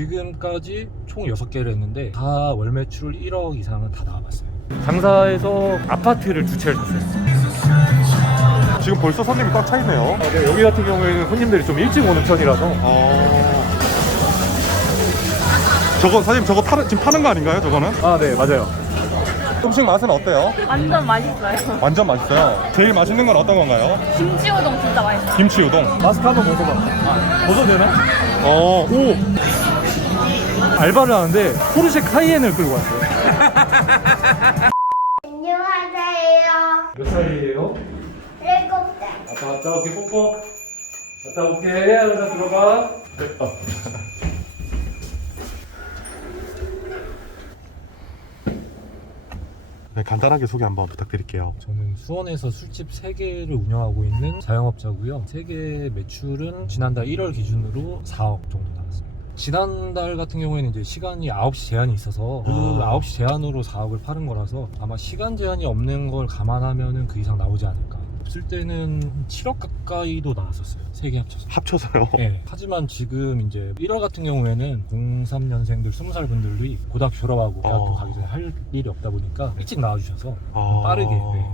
지금까지 총 6개를 했는데 다 월 매출 1억 이상은 다 나와봤어요. 장사에서 아파트를 2채를 샀어요. 지금 벌써 손님이 꽉 차 있네요. 네, 여기 같은 경우에는 손님들이 좀 일찍 오는 편이라서. 저거 사장님 저거 지금 파는 거 아닌가요? 저거는? 아, 네, 맞아요. 음식 맛은 어때요? 완전 맛있어요. 완전 맛있어요. 제일 맛있는 건 어떤 건가요? 김치 우동 진짜 맛있어요. 김치 우동. 마스크 한번 벗어봐. 벗어도 되나? 오. 알바를 하는데 포르쉐 카이엔을 끌고 왔어요. 안녕하세요. 몇 살이에요? 7살. 아빠 갔다 올게. 뽀뽀. 갔다 올게. 하나 들어가. 네, 간단하게 소개 한번 부탁드릴게요. 저는 수원에서 술집 3개를 운영하고 있는 자영업자고요. 3개 매출은 지난달 1월 기준으로 4억 정도 나왔습니다. 지난달 같은 경우에는 이제 시간이 9시 제한이 있어서 그 9시 제한으로 4억을 파는 거라서 아마 시간 제한이 없는 걸 감안하면은 그 이상 나오지 않을까. 없을 때는 7억 가까이도 나왔었어요. 3개 합쳐서. 합쳐서요? 네. 하지만 지금 이제 1월 같은 경우에는 03년생들 20살 분들이 고등학교 졸업하고 대학교 가기 전에 할 일이 없다 보니까 일찍 나와주셔서 빠르게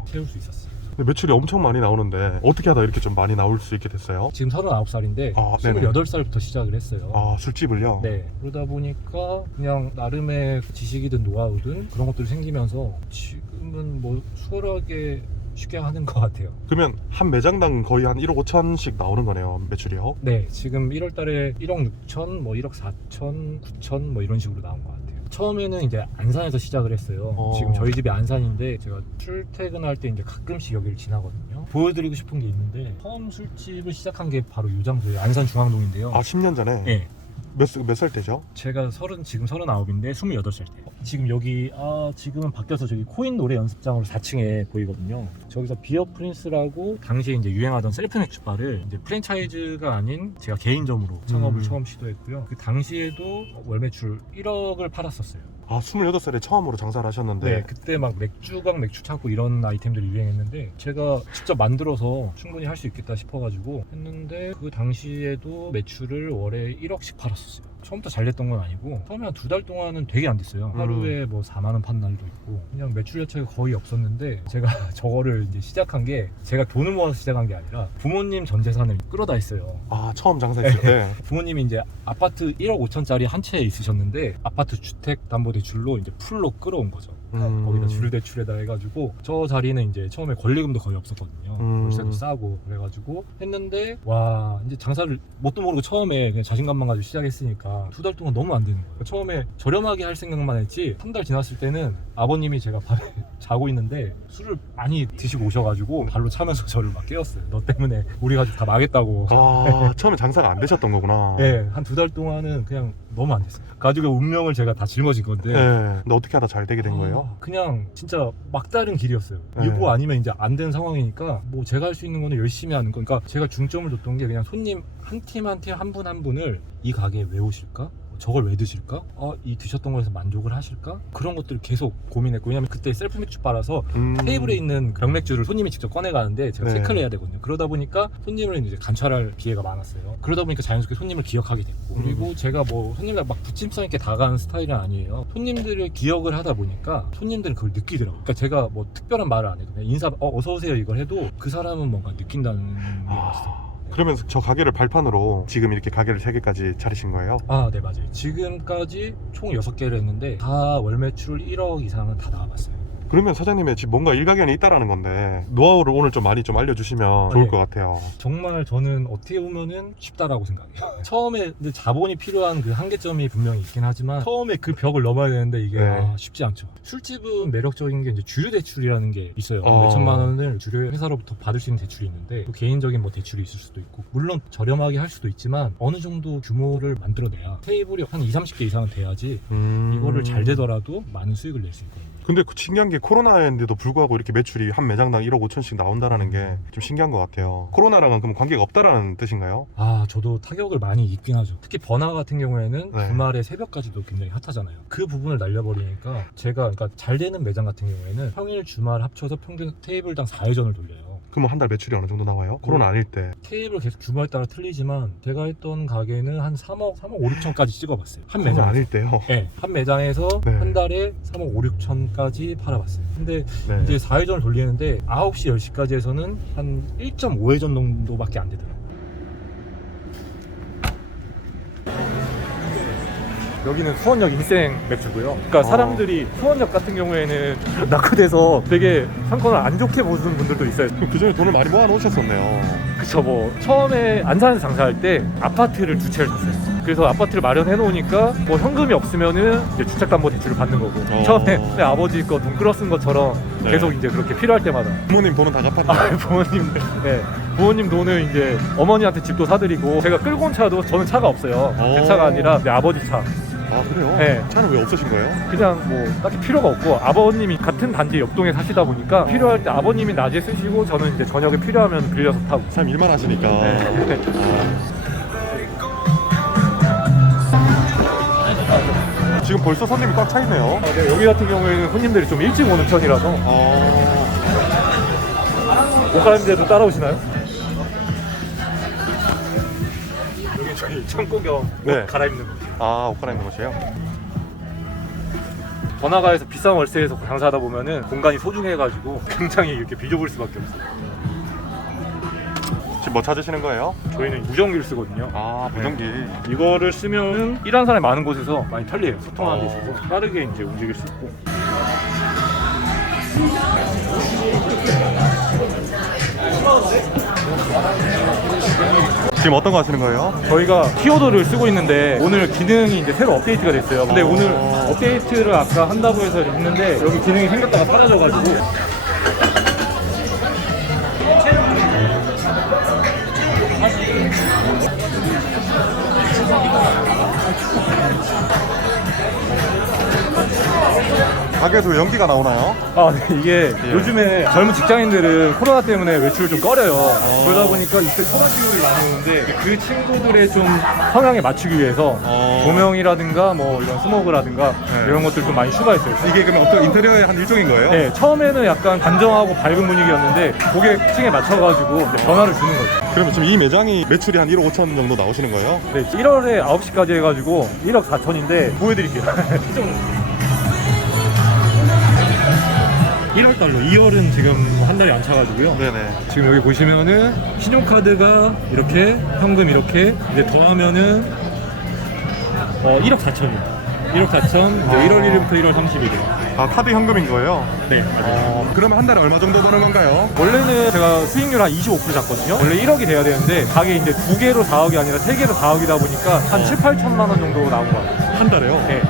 채울 수 있었어요. 근데 매출이 엄청 많이 나오는데 어떻게 하다 이렇게 좀 많이 나올 수 있게 됐어요? 지금 39살인데 아, 네네. 28살부터 시작을 했어요. 아, 술집을요? 네. 그러다 보니까 그냥 나름의 지식이든 노하우든 그런 것들이 생기면서 지금은 뭐 수월하게 쉽게 하는 것 같아요. 그러면 한 매장당 거의 한 1억 5천씩 나오는 거네요, 매출이요? 네, 지금 1월 달에 1억 6천, 뭐 1억 4천, 9천 뭐 이런 식으로 나온 것 같아요. 처음에는 이제 안산에서 시작을 했어요. 지금 저희 집이 안산인데 제가 출퇴근할 때 이제 가끔씩 여기를 지나거든요. 보여드리고 싶은 게 있는데 처음 술집을 시작한 게 바로 이 장소예요. 안산 중앙동인데요. 아, 10년 전에? 네. 몇 살 때죠? 제가 지금 39인데 28살 때. 지금 여기 지금은 바뀌어서 저기 코인 노래 연습장으로 4층에 보이거든요. 저기서 비어 프린스라고 당시에 이제 유행하던 셀프 맥주바를 이제 프랜차이즈가 아닌 제가 개인점으로 창업을 처음 시도했고요. 그 당시에도 월 매출 1억을 팔았었어요. 아, 28살에 처음으로 장사를 하셨는데. 네, 그때 막 맥주광, 맥주 창고 이런 아이템들이 유행했는데 제가 직접 만들어서 충분히 할 수 있겠다 싶어가지고 했는데 그 당시에도 매출을 월에 1억씩 팔았었어요. 처음부터 잘 됐던 건 아니고 처음에 한 2달 동안은 되게 안 됐어요. 하루에 뭐 4만 원 판 날도 있고 그냥 매출 자체가 거의 없었는데 제가 저거를 이제 시작한 게 제가 돈을 모아서 시작한 게 아니라 부모님 전 재산을 끌어다 했어요. 아, 처음 장사했을 때? 부모님이 이제 아파트 1억 5천짜리 한 채에 있으셨는데 아파트 주택담보대출로 이제 풀로 끌어온 거죠. 거기다 줄대출에다 해가지고 저 자리는 이제 처음에 권리금도 거의 없었거든요. 월세도 싸고 그래가지고 했는데 와 이제 장사를 뭣도 모르고 처음에 그냥 자신감만 가지고 시작했으니까 2달 동안 너무 안 되는 거예요. 처음에 저렴하게 할 생각만 했지 3달 지났을 때는 아버님이 제가 밤에 자고 있는데 술을 많이 드시고 오셔가지고 발로 차면서 저를 막 깨웠어요. 너 때문에 우리 가족 다 망했다고. 아, 처음에 장사가 안 되셨던 거구나. 네, 한 2달 동안은 그냥 너무 안 됐어요. 가족의 운명을 제가 다 짊어진 건데. 네. 근데 어떻게 하다 잘 되게 된 거예요? 그냥 진짜 막다른 길이었어요. 네. 이거 아니면 이제 안 된 상황이니까 뭐 제가 할 수 있는 거는 열심히 하는 거. 그러니까 제가 중점을 뒀던 게 그냥 손님 한 팀 한 팀 한 분 한 분을 이 가게에 왜 오실까? 저걸 왜 드실까? 이 드셨던 거에서 만족을 하실까? 그런 것들을 계속 고민했고 왜냐면 그때 셀프 맥주 바라서 테이블에 있는 병맥주를 손님이 직접 꺼내가는데 제가 네. 체크를 해야 되거든요. 그러다 보니까 손님을 이제 관찰할 기회가 많았어요. 그러다 보니까 자연스럽게 손님을 기억하게 됐고 그리고 제가 뭐 손님들 막 부침성 있게 다가가는 스타일은 아니에요. 손님들을 기억을 하다 보니까 손님들은 그걸 느끼더라고요. 그러니까 제가 뭐 특별한 말을 안 해도 그냥 인사 어서 오세요 이걸 해도 그 사람은 뭔가 느낀다는 게 있어요. 그러면 저 가게를 발판으로 지금 이렇게 가게를 3개까지 차리신 거예요? 네, 맞아요. 지금까지 총 6개를 했는데 다 월 매출 1억 이상은 다 나와봤어요. 그러면 사장님의 집 뭔가 일가견이 있다라는 건데 노하우를 오늘 좀 많이 좀 알려주시면 좋을 네. 것 같아요. 정말 저는 어떻게 보면은 쉽다라고 생각해요. 처음에 이제 자본이 필요한 그 한계점이 분명히 있긴 하지만 처음에 그 벽을 넘어야 되는데 이게 쉽지 않죠. 술집은 매력적인 게 이제 주류 대출이라는 게 있어요. 몇천만 원을 주류 회사로부터 받을 수 있는 대출이 있는데 또 개인적인 뭐 대출이 있을 수도 있고 물론 저렴하게 할 수도 있지만 어느 정도 규모를 만들어내야 테이블이 한 20, 30개 이상은 돼야지 이거를 잘 되더라도 많은 수익을 낼 수 있거든요. 근데 신기한 게 코로나인데도 불구하고 이렇게 매출이 한 매장당 1억 5천씩 나온다는 게 좀 신기한 것 같아요. 코로나랑은 그럼 관계가 없다라는 뜻인가요? 저도 타격을 많이 입긴 하죠. 특히 번화 같은 경우에는 네. 주말에 새벽까지도 굉장히 핫하잖아요. 그 부분을 날려버리니까 제가 그러니까 잘 되는 매장 같은 경우에는 평일 주말 합쳐서 평균 테이블당 4회전을 돌려요. 그러면 한 달 매출이 어느 정도 나와요? 코로나 아닐 때. 케이블 계속 규모에 따라 틀리지만 제가 했던 가게는 한 3억 5, 6천까지 찍어봤어요. 한 코로나 매장. 아닐 때요. 네, 한 매장에서 네. 한 달에 3억 5, 6천까지 팔아봤어요. 근데 네. 이제 4회전을 돌리는데 9시, 10시까지 해서는 한 1.5회전 정도밖에 안 되더라고요. 여기는 수원역 인생 맥주고요. 그러니까 사람들이 수원역 같은 경우에는 낙후돼서 되게 상권을 안 좋게 보시는 분들도 있어요. 그 전에 돈을 많이 모아 놓으셨었네요. 그쵸, 뭐 처음에 안산에서 장사할 때 아파트를 두 채를 샀어요. 그래서 아파트를 마련해 놓으니까 뭐 현금이 없으면은 이제 주택담보대출을 받는 거고 처음에 내 아버지 거 돈 끌어 쓴 것처럼 네. 계속 이제 그렇게 필요할 때마다 부모님 돈은 다 갚았나요? 부모님, 네, 부모님 돈을 이제 어머니한테 집도 사드리고 제가 끌고 온 차도 저는 차가 없어요. 제 차가 아니라 내 아버지 차. 아 그래요? 네. 차는 왜 없으신 거예요? 그냥 뭐 딱히 필요가 없고 아버님이 같은 단지 옆동에 사시다 보니까 필요할 때 아버님이 낮에 쓰시고 저는 이제 저녁에 필요하면 빌려서 타고. 참 일만 하시니까. 네. 지금 벌써 손님이 꽉 차 있네요. 네, 여기 같은 경우에는 손님들이 좀 일찍 오는 편이라서 옷 갈아입는데도 따라오시나요? 여기 저희 창고 겸 옷 네. 갈아입는 곳. 옷 갈아입는 곳이에요? 번화가에서 비싼 월세에서 장사하다 보면은 공간이 소중해가지고 굉장히 이렇게 비좁을 수밖에 없어요. 지금 뭐 찾으시는 거예요? 저희는 무전기를 쓰거든요. 무전기. 이거를 쓰면 일하는 사람이 많은 곳에서 많이 편리해요. 소통하는 데 있어서 빠르게 이제 움직일 수 있고. 지금 어떤 거 하시는 거예요? 저희가 키워드를 쓰고 있는데 오늘 기능이 이제 새로 업데이트가 됐어요. 근데 오늘 업데이트를 아까 한다고 해서 했는데 여기 기능이 생겼다가 사라져가지고 가게에서 연기가 나오나요? 네, 이게 요즘에 젊은 직장인들은 코로나 때문에 외출을 좀 꺼려요. 그러다 보니까 이때 초등학교들이 많이 오는데 그 친구들의 좀 성향에 맞추기 위해서 조명이라든가 뭐 이런 스모그라든가 이런 것들 좀 많이 추가했어요. 이게 그러면 어떤 인테리어의 한 일종인 거예요? 네, 처음에는 약간 단정하고 밝은 분위기였는데 고객층에 맞춰가지고 이제 변화를 주는 거죠. 그러면 지금 이 매장이 매출이 한 1억 5천 정도 나오시는 거예요? 네, 1월에 9시까지 해가지고 1억 4천인데 보여드릴게요. 1월달로 2월은 지금 한 달이 안 차가지고요. 네네. 지금 여기 보시면은 신용카드가 이렇게 현금 이렇게 이제 더하면은 1억 4천이에요. 1억 4천 이제 1월 1일부터 1월 30일이에요. 카드 현금인 거예요? 네, 맞아요. 그러면 한 달에 얼마 정도 버는 건가요? 원래는 제가 수익률 한 25% 잡거든요. 원래 1억이 돼야 되는데 가게 이제 2개로 4억이 아니라 3개로 4억이다 보니까 한 7, 8천만 원 정도 나온 것 같아요. 한 달에요? 네.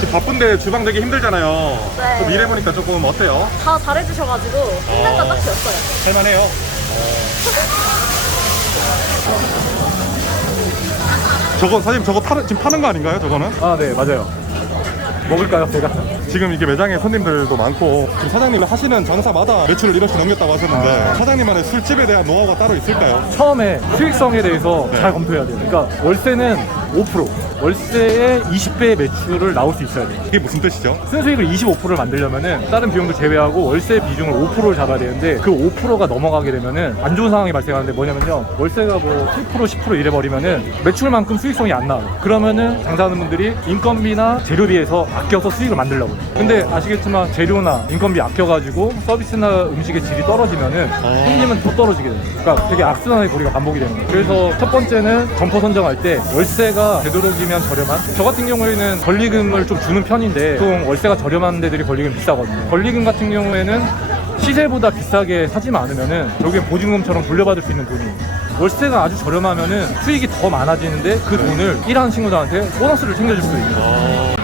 지금 바쁜데 주방 되기 힘들잖아요. 네. 좀 일해보니까 조금 어때요? 다 잘해주셔가지고 힘든 건 딱히 없어요. 할만해요? 저거 사장님 지금 파는 거 아닌가요? 저거는? 네, 맞아요. 먹을까요, 제가? 지금 이게 매장에 손님들도 많고 지금 사장님이 하시는 장사마다 매출을 1억씩 넘겼다고 하셨는데 사장님만의 술집에 대한 노하우가 따로 있을까요? 처음에 수익성에 대해서 잘 검토해야 돼요. 그러니까 월세는 5%, 월세의 20배의 매출을 나올 수 있어야 돼요. 이게 무슨 뜻이죠? 순수익을 25%를 만들려면은 다른 비용도 제외하고 월세 비중을 5%를 잡아야 되는데 그 5%가 넘어가게 되면은 안 좋은 상황이 발생하는데 뭐냐면요, 월세가 뭐 7%, 10% 이래 버리면은 매출만큼 수익성이 안 나와요. 그러면은 장사하는 분들이 인건비나 재료비에서 아껴서 수익을 만들려고 해요. 근데 아시겠지만 재료나 인건비 아껴가지고 서비스나 음식의 질이 떨어지면은 손님은 더 떨어지게 돼요. 그러니까 되게 악순환의 고리가 반복이 되는 거예요. 그래서 첫 번째는 점포 선정할 때 월세가 되도록이면 저렴한, 저 같은 경우에는 권리금을 좀 주는 편인데 보통 월세가 저렴한 데들이 권리금 비싸거든요. 권리금 같은 경우에는 시세보다 비싸게 사지만 않으면은 결국엔 보증금처럼 돌려받을 수 있는 돈이, 월세가 아주 저렴하면은 수익이 더 많아지는데 그 돈을 일하는 친구들한테 보너스를 챙겨줄 수 있는 거예요.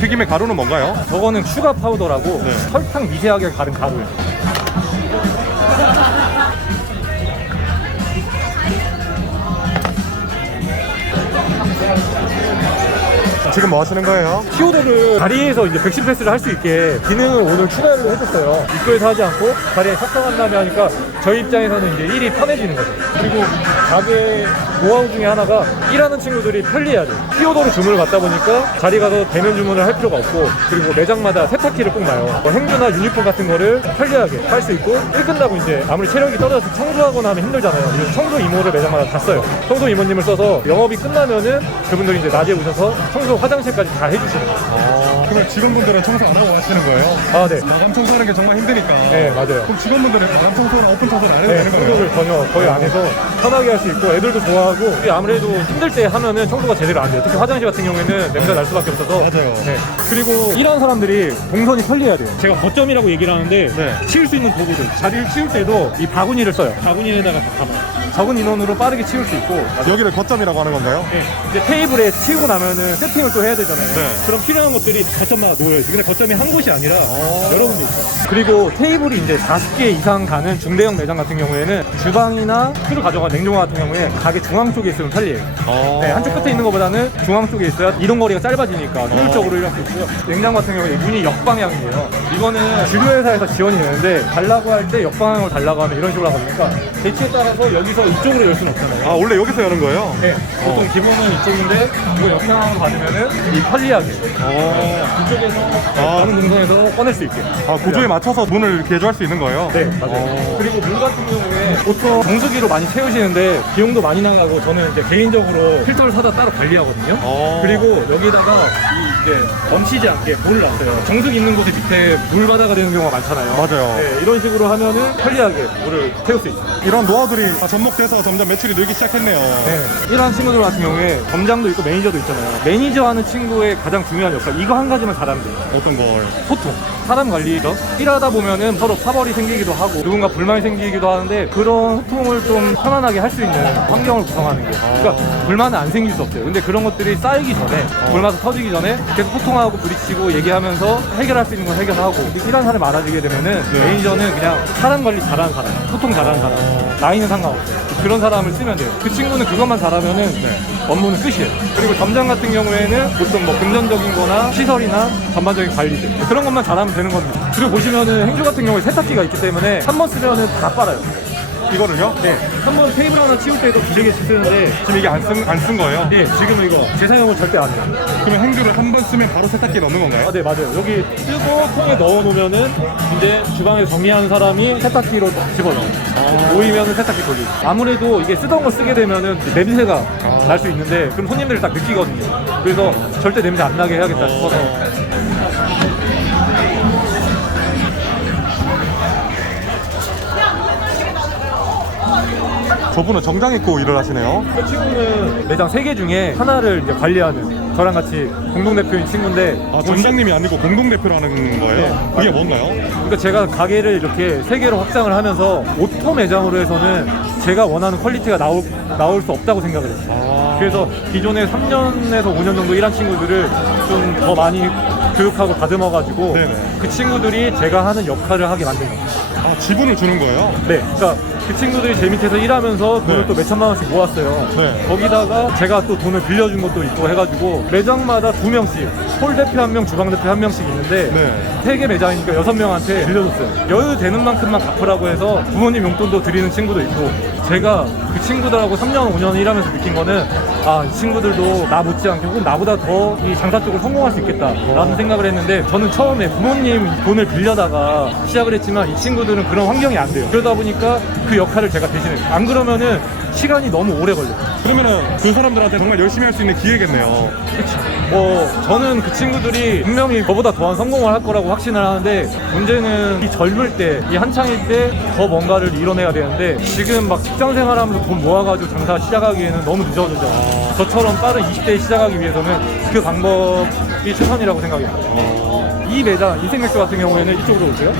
튀김의 가루는 뭔가요? 저거는 슈가 파우더라고 설탕 미세하게 가른 가루예요. 지금 뭐 하시는 거예요? 키워드를 다리에서 이제 백신 패스를 할 수 있게 기능을 오늘 추가를 해줬어요. 입구에서 하지 않고 다리에 삭감한 다음에 하니까 저희 입장에서는 이제 일이 편해지는 거죠. 그리고 가게 노하우 중에 하나가 일하는 친구들이 편리해야 돼요. 키오더로 주문을 받다 보니까 자리 가서 대면 주문을 할 필요가 없고, 그리고 매장마다 세탁기를 꼭 놔요. 뭐 행주나 유니폼 같은 거를 편리하게 할 수 있고, 일 끝나고 이제 아무리 체력이 떨어져서 청소하거나 하면 힘들잖아요. 그래서 청소 이모를 매장마다 다 써요. 청소 이모님을 써서 영업이 끝나면은 그분들이 이제 낮에 오셔서 청소 화장실까지 다 해주시는 거예요. 그러면 직원분들은 청소 안 하고 하시는 거예요? 아, 네. 마감 청소하는 게 정말 힘드니까. 네, 맞아요. 그럼 직원분들은 마감 청소나 오픈 청소를 안 해도 네, 되는 거예요? 청소를 전혀 거의 안 해서 편하게 할 수 있고, 애들도 좋아하고. 이게 아무래도 힘들 때 하면은 청소가 제대로 안 돼요. 특히 화장실 같은 경우에는 냄새가 날 수밖에 없어서. 맞아요. 네. 그리고 일하는 사람들이 동선이 편리해야 돼요. 제가 거점이라고 얘기를 하는데, 네. 치울 수 있는 도구들, 자리를 치울 때도 이 바구니를 써요. 바구니에다가 다 담아요. 적은 인원으로 빠르게 치울 수 있고. 여기를 거점이라고 하는 건가요? 네. 이제 테이블에 치우고 나면은 세팅을 또 해야 되잖아요. 네. 그럼 필요한 것들이 거점마다 놓여요. 근데 거점이 한 곳이 아니라 여러 군데 있어요. 그리고 테이블이 이제 40개 이상 가는 중대형 매장 같은 경우에는 주방이나 술을 가져간 냉장고 같은 경우에 가게 중앙 쪽에 있으면 편리해요. 네, 한쪽 끝에 있는 것보다는 중앙 쪽에 있어야 이동 거리가 짧아지니까 효율적으로 일할 수 있고요. 냉장고 같은 경우에 문이 역방향이에요. 이거는 주류회사에서 지원이 되는데, 달라고 할 때 역방향으로 달라고 하면 이런 식으로 하니까 대치에 따라서 여기서 이쪽으로 열 수는 없잖아요. 아, 원래 여기서 여는 거예요? 네, 보통 기본은 이쪽인데 이거 역방향으로 받으면은 이 편리하게 이쪽에서 다른 동선에서 꺼낼 수 있게. 아, 구조에 맞춰서 문을 개조할 수 있는 거예요? 네, 맞아요. 그리고 물 같은 경우에 보통 정수기로 많이 채우시는데 비용도 많이 나가고, 저는 이제 개인적으로 필터를 사다 따로 관리하거든요. 그리고 여기다가 이제 넘치지 않게 물을 놨어요. 정수기 있는 곳에 밑에 물 바다가 되는 경우가 많잖아요. 맞아요. 네, 이런 식으로 하면은 편리하게 물을 채울 수 있어요. 이런 노하우들이 접목돼서 점점 매출이 늘기 시작했네요. 네, 일하는 친구들 같은 경우에 점장도 있고 매니저도 있잖아요. 매니저 하는 친구의 가장 중요한 역할, 이거 한 가지만 잘하면 돼요. 어떤 걸? 소통, 사람 관리죠. 일하다 보면은 서로 파벌이 생기기도 하고 누군가 불만이 생기기도 하는데, 그런 소통을 좀 편안하게 할 수 있는 환경을 구성하는 게, 그러니까 불만은 안 생길 수 없어요. 근데 그런 것들이 쌓이기 전에, 불만이 터지기 전에 계속 소통하고 부딪히고 얘기하면서 해결할 수 있는 건 해결하고, 일하는 사람이 많아지게 되면은 매니저는 그냥 사람 관리 잘하는 사람, 소통 잘하는 사람, 나이는 상관없어요. 그런 사람을 쓰면 돼요. 그 친구는 그것만 잘하면은 업무는 끝이에요. 그리고 점장 같은 경우에는 보통 뭐 금전적인 거나 시설이나 전반적인 관리들, 그런 것만 잘하면 되는 겁니다. 그리고 보시면은 행주 같은 경우에 세탁기가 있기 때문에 한 번 쓰면은 다 빨아요. 이거를요? 네, 한 번 테이블 하나 치울 때도 두세 개씩 쓰는데, 지금 이게 안 쓴 거예요? 네, 지금은 이거 재사용을 절대 안 해요. 그러면 행주를 한 번 쓰면 바로 세탁기에 넣는 건가요? 아, 네, 맞아요. 여기 쓰고 통에 넣어 놓으면은 이제 주방에서 정리하는 사람이 세탁기로 집어넣어요. 모이면은 세탁기 돌리고. 아무래도 이게 쓰던 거 쓰게 되면은 냄새가 날 수 있는데, 그럼 손님들이 딱 느끼거든요. 그래서 절대 냄새 안 나게 해야겠다 싶어서. 저분은 정장 입고 일을 하시네요. 그 친구는 매장 3개 중에 하나를 이제 관리하는, 저랑 같이 공동대표인 친구인데, 아, 점장님이 아니고 공동대표라는 거예요? 네. 그게 뭔가요? 그러니까 제가 가게를 이렇게 3개로 확장을 하면서 오토 매장으로 해서는 제가 원하는 퀄리티가 나올 수 없다고 생각을 했어요. 그래서 기존에 3년에서 5년 정도 일한 친구들을 좀 더 많이 교육하고 다듬어가지고 네네. 그 친구들이 제가 하는 역할을 하게 만든 거예요. 아, 지분을 주는 거예요? 네, 그러니까 그 친구들이 제 밑에서 일하면서 돈을 네. 또 몇천만 원씩 모았어요. 네. 거기다가 제가 또 돈을 빌려준 것도 있고 해가지고 매장마다 2명씩, 홀 대표 1명, 주방 대표 1명씩 있는데 네. 3개 매장이니까 6명한테 빌려줬어요. 여유 되는 만큼만 갚으라고 해서 부모님 용돈도 드리는 친구도 있고, 제가 그 친구들하고 3년, 5년 일하면서 느낀 거는, 아, 이 친구들도 나 못지않게 혹은 나보다 더 이 장사 쪽으로 성공할 수 있겠다라는 생각을 했는데, 저는 처음에 부모님 돈을 빌려다가 시작을 했지만 이 친구들은 그런 환경이 안 돼요. 그러다 보니까 그 역할을 제가 대신했어요. 안 그러면은 시간이 너무 오래 걸려요. 그러면은 그 사람들한테 정말 열심히 할 수 있는 기회겠네요. 뭐 저는 그 친구들이 분명히 저보다 더한 성공을 할 거라고 확신을 하는데, 문제는 이 젊을 때, 이 한창일 때 더 뭔가를 이뤄내야 되는데, 지금 막 직장 생활하면서 돈 모아가지고 장사 시작하기에는 너무 늦어졌잖아요. 저처럼 빠른 20대에 시작하기 위해서는 그 방법이 최선이라고 생각해요. 이 매장 인생맥주 같은 경우에는 이쪽으로 오세요.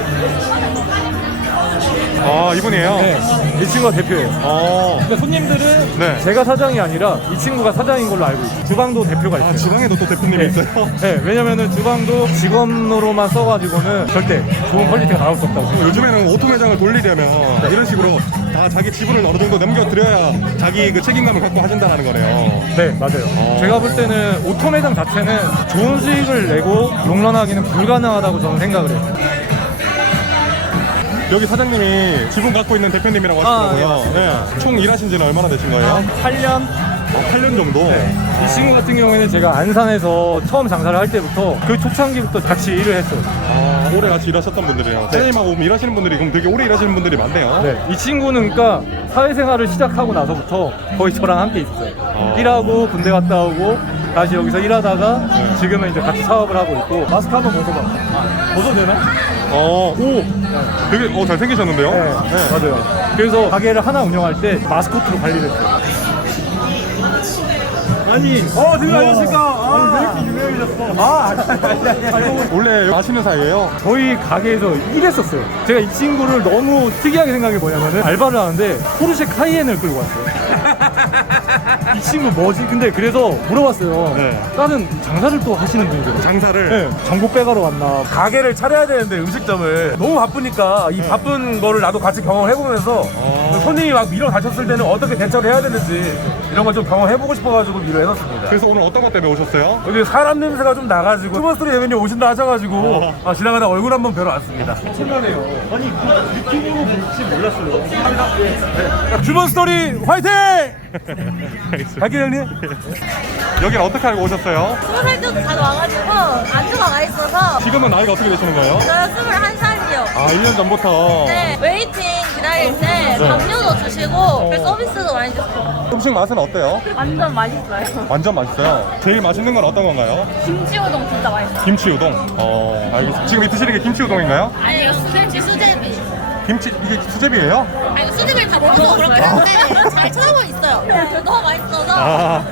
아, 이분이에요? 네, 이 친구가 대표예요. 그러니까 손님들은 네. 제가 사장이 아니라 이 친구가 사장인 걸로 알고 있어요. 주방도 대표가 있어요. 아, 지방에도 또 대표님이 네. 있어요? 네, 왜냐면은 주방도 직원으로만 써가지고는 절대 좋은 퀄리티가 나올 수 없다고 생각해요. 요즘에는 오토 매장을 돌리려면 이런 식으로 다 자기 지분을 어느 정도 넘겨드려야 자기 그 책임감을 갖고 하신다는 거네요. 네, 맞아요. 제가 볼 때는 오토 매장 자체는 좋은 수익을 내고 롱런하기는 불가능하다고 저는 생각을 해요. 여기 사장님이 지분 갖고 있는 대표님이라고 하시더라고요. 네. 총 일하신 지는 얼마나 되신 거예요? 8년? 8년 정도? 이 친구 같은 경우에는 제가 안산에서 처음 장사를 할 때부터 그 초창기부터 같이 일을 했어요. 아, 오래 같이 일하셨던 분들이에요. 사장님하고 일하시는 분들이 그럼 되게 오래 일하시는 분들이 많네요. 네, 이 친구는 그러니까 사회생활을 시작하고 나서부터 거의 저랑 함께 있었어요. 일하고 군대 갔다 오고 다시 여기서 일하다가 지금은 이제 같이 사업을 하고 있고. 마스크 한번 벗어봐. 벗어도 되나? 오, 되게 잘생기셨는데요? 네, 맞아요. 그래서 가게를 하나 운영할 때 마스코트로 관리를 했어요. 아니, 되게 안녕하십니까? 왜 이렇게 유명해졌어? 원래 아시는 사이예요? 저희 가게에서 일했었어요. 제가 이 친구를 너무 특이하게 생각한 게 뭐냐면은 알바를 하는데 포르쉐 카이엔을 끌고 왔어요. 이 친구 뭐지? 근데 그래서 물어봤어요. 네. 다른 장사를 또 하시는 분이세요? 장사를? 네, 전국 빼가러 왔나? 가게를 차려야 되는데 음식점을 너무 바쁘니까 이 바쁜 거를 나도 같이 경험해보면서 손님이 막 밀어 다쳤을 때는 어떻게 대처를 해야 되는지 이런 걸 좀 경험해보고 싶어가지고 일을 해놨습니다. 그래서 오늘 어떤 것 때문에 오셨어요? 여기 사람 냄새가 좀 나가지고 투머스토리 대표님 오신다 하셔가지고 지나가다 얼굴 한번 뵈러 왔습니다. 엄청나네요. 아니, 그 느낌으로 볼지 몰랐어요. 주먼스토리 화이팅! 갈게요 형님. 여기는 어떻게 알고 오셨어요? 20살 때도 자주 와가지고 안주가 맛있어서. 지금은 나이가 어떻게 되시는 거예요? 저는 21살이요. 아, 1년 전부터. 네, 웨이팅 기다릴 때 담요도 주시고 그래서 서비스도 많이 줬어요. 음식 맛은 어때요? 완전 맛있어요. 완전 맛있어요. 제일 맛있는 건 어떤 건가요? 김치 우동 진짜 맛있어요. 김치 우동. 알겠습니다. 지금 이 드시는 게 김치 우동인가요? 아니, 이거 수제비. 김치, 이게 수제비예요? 아니, 수제비를 다 먹어서 그렇긴 한데 잘 찾아보고 있어요. 너무 맛있어서. 아,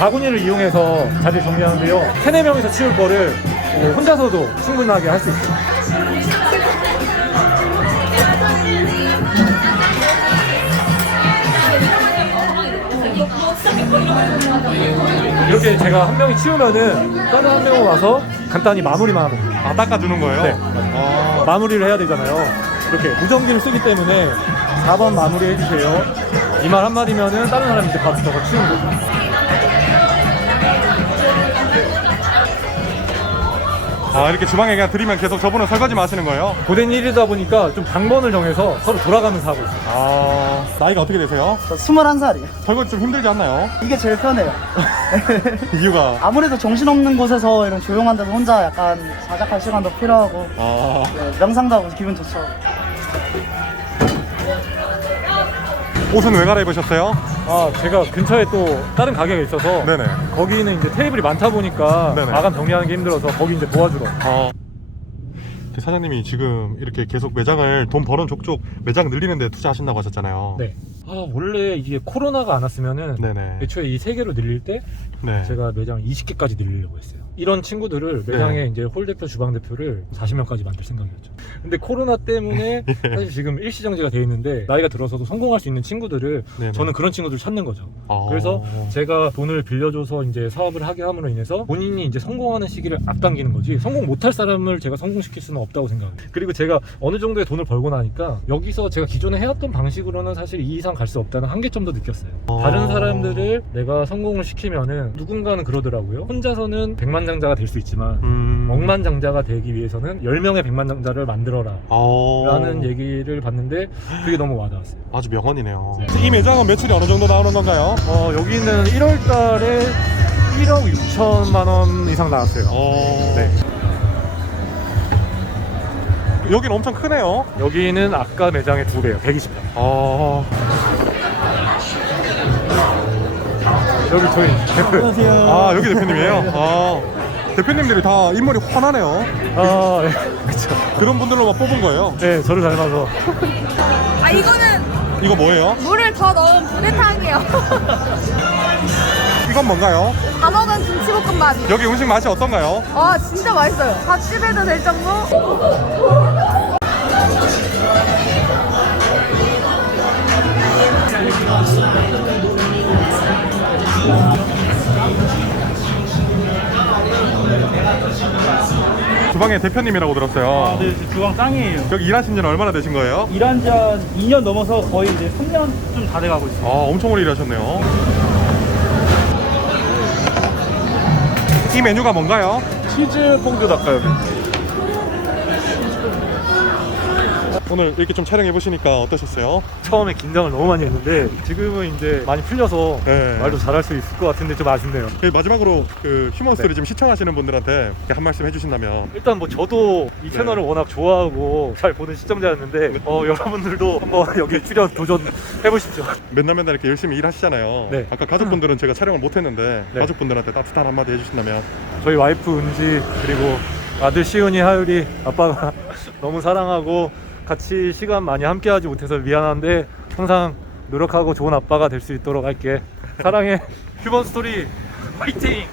바구니를 이용해서 자리를 정리하는데요. 3-4명이서 치울 거를 혼자서도 충분하게 할 수 있어요. 이렇게 제가 한 명이 치우면은 다른 한 명이 와서 간단히 마무리만 하는 거예요. 아, 닦아주는 거예요? 네. 아, 마무리를 해야 되잖아요. 이렇게 무전기를 쓰기 때문에 4번 마무리 해주세요. 이 말 한마디면은 다른 사람이 이제 바로 저거 치우는 거죠. 이렇게 주방에 그냥 드리면 계속 저분은 설거지만 하시는 거예요? 고된 일이다 보니까 좀 당번을 정해서 서로 돌아가면서 하고 있어요. 아, 나이가 어떻게 되세요? 저 21살이에요. 설거지 좀 힘들지 않나요? 이게 제일 편해요. 이유가? 아무래도 정신없는 곳에서 이런 조용한 데서 혼자 약간 자작할 시간도 필요하고 네, 명상도 하고 기분 좋죠. 옷은 왜 갈아입으셨어요? 제가 근처에 또 다른 가게가 있어서 네네. 거기는 이제 테이블이 많다 보니까 네네. 마감 정리하는 게 힘들어서 거기 이제 도와주러. 사장님이 지금 이렇게 계속 매장을 돈 버는 족족 매장 늘리는 데 투자하신다고 하셨잖아요. 네. 원래 이게 코로나가 안 왔으면은 네네. 애초에 이 3개로 늘릴 때 네. 제가 매장 20개까지 늘리려고 했어요. 이런 친구들을 매장에 이제 홀 대표, 주방 대표를 40명까지 만들 생각이었죠. 근데 코로나 때문에 사실 지금 일시정지가 돼 있는데 나이가 들어서도 성공할 수 있는 친구들을 네네. 저는 그런 친구들을 찾는 거죠. 그래서 제가 돈을 빌려줘서 이제 사업을 하게 함으로 인해서 본인이 이제 성공하는 시기를 앞당기는 거지 성공 못할 사람을 제가 성공시킬 수는 없다고 생각해요. 그리고 제가 어느 정도의 돈을 벌고 나니까 여기서 제가 기존에 해왔던 방식으로는 사실 이 이상 갈 수 없다는 한계점도 느꼈어요. 다른 사람들을 내가 성공을 시키면은 누군가는 그러더라고요. 혼자서는 백만장자가 될 수 있지만 억만장자가 되기 위해서는 10명의 백만장자를 만들어라 라는 얘기를 봤는데 그게 너무 와닿았어요. 아주 명언이네요. 이 매장은 매출이 어느 정도 나오는 건가요? 여기는 1월 달에 1억 6천만 원 이상 나왔어요. 네. 여기는 엄청 크네요. 여기는 아까 매장의 2배예요. 120배. 여기 저희 대표. 안녕하세요. 여기 대표님이에요? 대표님들이 다 인물이 훤하네요. 네. 그쵸. 그런 분들로만 뽑은 거예요. 네, 저를 닮아서. 이거는 이거 뭐예요? 물을 더 넣은 부대탕이에요. 이건 뭔가요? 다 먹은 김치볶음밥이. 여기 음식 맛이 어떤가요? 진짜 맛있어요. 밥집에도 될 정도. 주방의 대표님이라고 들었어요. 네, 주방 짱이에요. 여기 일하신 지는 얼마나 되신 거예요? 일한 지 한 2년 넘어서 거의 이제 3년 좀 다 돼가고 있어요. 엄청 오래 일하셨네요. 이 메뉴가 뭔가요? 치즈 퐁듀 닭갈비. 오늘 이렇게 좀 촬영해 보시니까 어떠셨어요? 처음에 긴장을 너무 많이 했는데 지금은 이제 많이 풀려서 네. 말도 잘할 수 있을 것 같은데 좀 아쉽네요. 마지막으로 그 휴먼 스토리 지금 시청하시는 분들한테 한 말씀 해주신다면. 일단 뭐 저도 이 채널을 워낙 좋아하고 잘 보는 시청자였는데 여러분들도 한번 여기 출연 도전해보십시오. 맨날 이렇게 열심히 일하시잖아요. 네. 아까 가족분들은 제가 촬영을 못했는데 네. 가족분들한테 따뜻한 한마디 해주신다면. 저희 와이프 은지 그리고 아들 시은이 하율이 아빠가 너무 사랑하고 같이 시간 많이 함께하지 못해서 미안한데 항상 노력하고 좋은 아빠가 될 수 있도록 할게. 사랑해. 휴먼 스토리 화이팅!